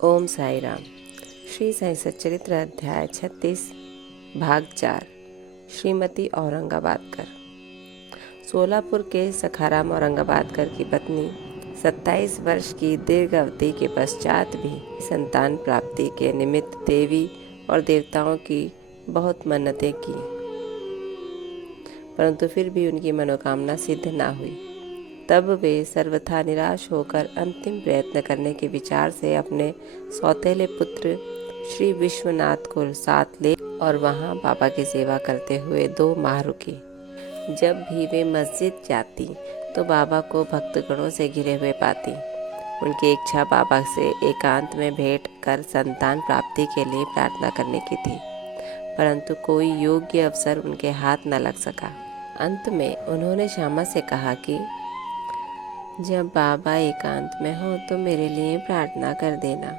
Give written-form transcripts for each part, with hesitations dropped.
ओम साई राम। श्री साई सच्चरित्र अध्याय 36 भाग 4। श्रीमती औरंगाबादकर। सोलापुर के सखाराम औरंगाबादकर की पत्नी 27 वर्ष की दीर्घ अवधि के पश्चात भी संतान प्राप्ति के निमित्त देवी और देवताओं की बहुत मन्नतें की, परंतु फिर भी उनकी मनोकामना सिद्ध न हुई। तब वे सर्वथा निराश होकर अंतिम प्रयत्न करने के विचार से अपने सौतेले पुत्र श्री विश्वनाथ को साथ ले और वहां बाबा की सेवा करते हुए 2 माह रुकी। जब भी वे मस्जिद जाती तो बाबा को भक्तगणों से घिरे हुए पाती। उनकी इच्छा बाबा से एकांत में भेंट कर संतान प्राप्ति के लिए प्रार्थना करने की थी, परंतु कोई योग्य अवसर उनके हाथ न लग सका। अंत में उन्होंने श्यामा से कहा कि जब बाबा एकांत में हो तो मेरे लिए प्रार्थना कर देना।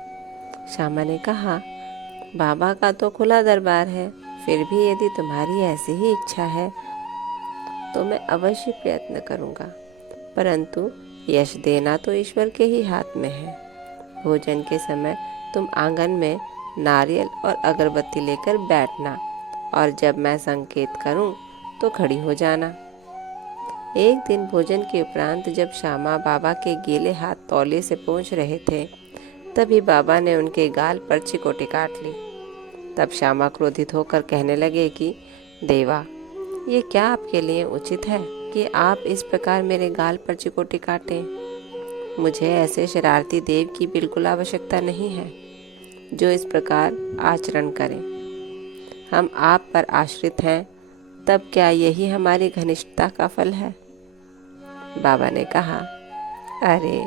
श्यामा ने कहा, बाबा का तो खुला दरबार है, फिर भी यदि तुम्हारी ऐसी ही इच्छा है तो मैं अवश्य प्रयत्न करूँगा, परंतु यश देना तो ईश्वर के ही हाथ में है। भोजन के समय तुम आंगन में नारियल और अगरबत्ती लेकर बैठना और जब मैं संकेत करूं तो खड़ी हो जाना। एक दिन भोजन के उपरांत जब श्यामा बाबा के गीले हाथ तौलिए से पोंछ रहे थे, तभी बाबा ने उनके गाल पर चिकोटी काट ली। तब श्यामा क्रोधित होकर कहने लगे कि देवा, ये क्या आपके लिए उचित है कि आप इस प्रकार मेरे गाल पर चिकोटी काटें? मुझे ऐसे शरारती देव की बिल्कुल आवश्यकता नहीं है जो इस प्रकार आचरण करें। हम आप पर आश्रित हैं, तब क्या यही हमारी घनिष्ठता का फल है? बाबा ने कहा, अरे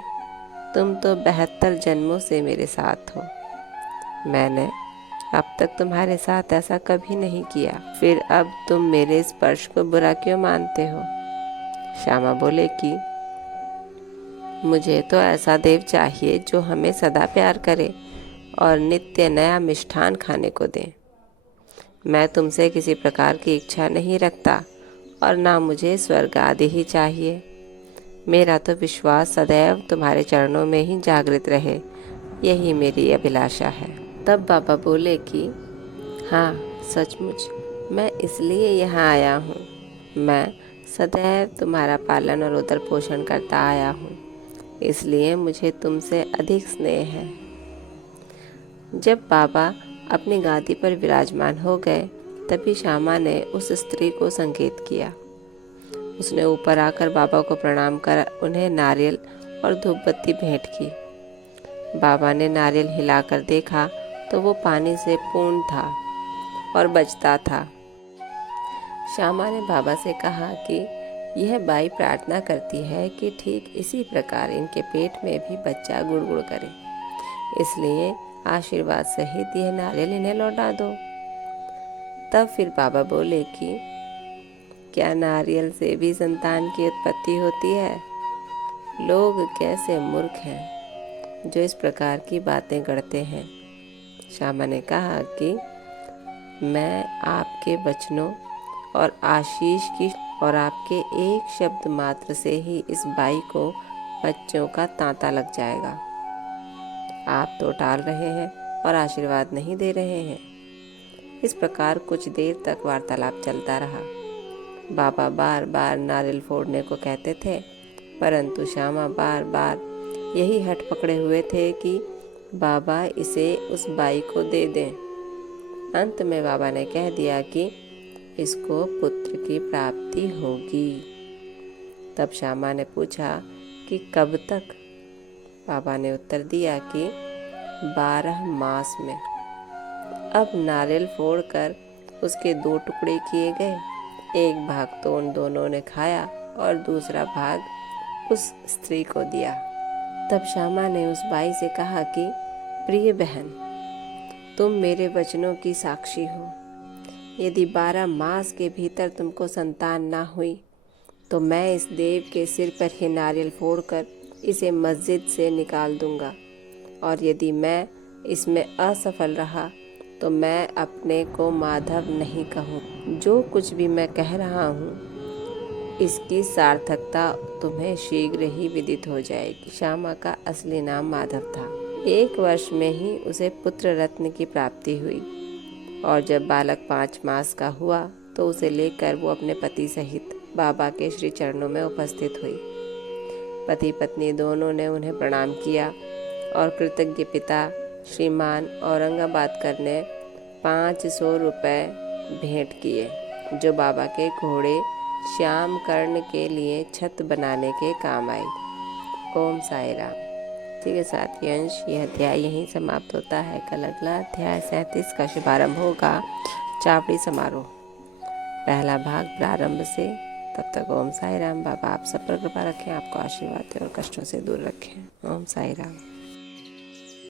तुम तो 72 जन्मों से मेरे साथ हो। मैंने अब तक तुम्हारे साथ ऐसा कभी नहीं किया, फिर अब तुम मेरे स्पर्श को बुरा क्यों मानते हो? श्यामा बोले कि मुझे तो ऐसा देव चाहिए जो हमें सदा प्यार करे और नित्य नया मिष्ठान खाने को दे। मैं तुमसे किसी प्रकार की इच्छा नहीं रखता और ना मुझे स्वर्ग आदि ही चाहिए। मेरा तो विश्वास सदैव तुम्हारे चरणों में ही जागृत रहे, यही मेरी अभिलाषा है। तब बाबा बोले कि हाँ, सचमुच मैं इसलिए यहाँ आया हूँ। मैं सदैव तुम्हारा पालन और उदर पोषण करता आया हूँ, इसलिए मुझे तुमसे अधिक स्नेह है। जब बाबा अपनी गादी पर विराजमान हो गए, तभी श्यामा ने उस स्त्री को संकेत किया। उसने ऊपर आकर बाबा को प्रणाम कर उन्हें नारियल और धूप बत्ती भेंट की। बाबा ने नारियल हिलाकर देखा तो वो पानी से पूर्ण था और बजता था। श्यामा ने बाबा से कहा कि यह बाई प्रार्थना करती है कि ठीक इसी प्रकार इनके पेट में भी बच्चा गुड़गुड़ करे, इसलिए आशीर्वाद सहित यह नारियल इन्हें लौटा दो। तब फिर बाबा बोले कि क्या नारियल से भी संतान की उत्पत्ति होती है? लोग कैसे मूर्ख हैं जो इस प्रकार की बातें गढ़ते हैं। श्यामा ने कहा कि मैं आपके वचनों और आशीष की और आपके एक शब्द मात्र से ही इस बाई को बच्चों का तांता लग जाएगा। आप तो टाल रहे हैं और आशीर्वाद नहीं दे रहे हैं। इस प्रकार कुछ देर तक वार्तालाप चलता रहा। बाबा बार बार नारियल फोड़ने को कहते थे, परंतु श्यामा बार बार यही हठ पकड़े हुए थे कि बाबा इसे उस बाई को दे दें। अंत में बाबा ने कह दिया कि इसको पुत्र की प्राप्ति होगी। तब श्यामा ने पूछा कि कब तक? बाबा ने उत्तर दिया कि 12 मास में। अब नारियल फोड़कर उसके 2 टुकड़े किए गए। एक भाग तो उन दोनों ने खाया और दूसरा भाग उस स्त्री को दिया। तब श्यामा ने उस बाई से कहा कि प्रिय बहन, तुम मेरे वचनों की साक्षी हो। यदि 12 मास के भीतर तुमको संतान ना हुई तो मैं इस देव के सिर पर ही नारियल फोड़कर इसे मस्जिद से निकाल दूंगा, और यदि मैं इसमें असफल रहा तो मैं अपने को माधव नहीं कहूँ। जो कुछ भी मैं कह रहा हूँ इसकी सार्थकता तुम्हें शीघ्र ही विदित हो जाएगी। श्यामा का असली नाम माधव था। 1 वर्ष में ही उसे पुत्र रत्न की प्राप्ति हुई और जब बालक 5 मास का हुआ तो उसे लेकर वो अपने पति सहित बाबा के श्री चरणों में उपस्थित हुई। पति पत्नी दोनों ने उन्हें प्रणाम किया और कृतज्ञ पिता श्रीमान औरंगाबादकर ने 500 रुपये भेंट किए, जो बाबा के घोड़े श्याम कर्ण के लिए छत बनाने के काम आई। ओम साई राम। ठीक है साथी अंश, यह अध्याय यहीं समाप्त होता है। कल अगला अध्याय 37 का शुभारंभ होगा, चावड़ी समारोह, पहला भाग प्रारंभ से। तब तक ओम साई राम। बाबा आप सब पर कृपा रखें, आपको आशीर्वाद दें और कष्टों से दूर रखें। ओम साई राम।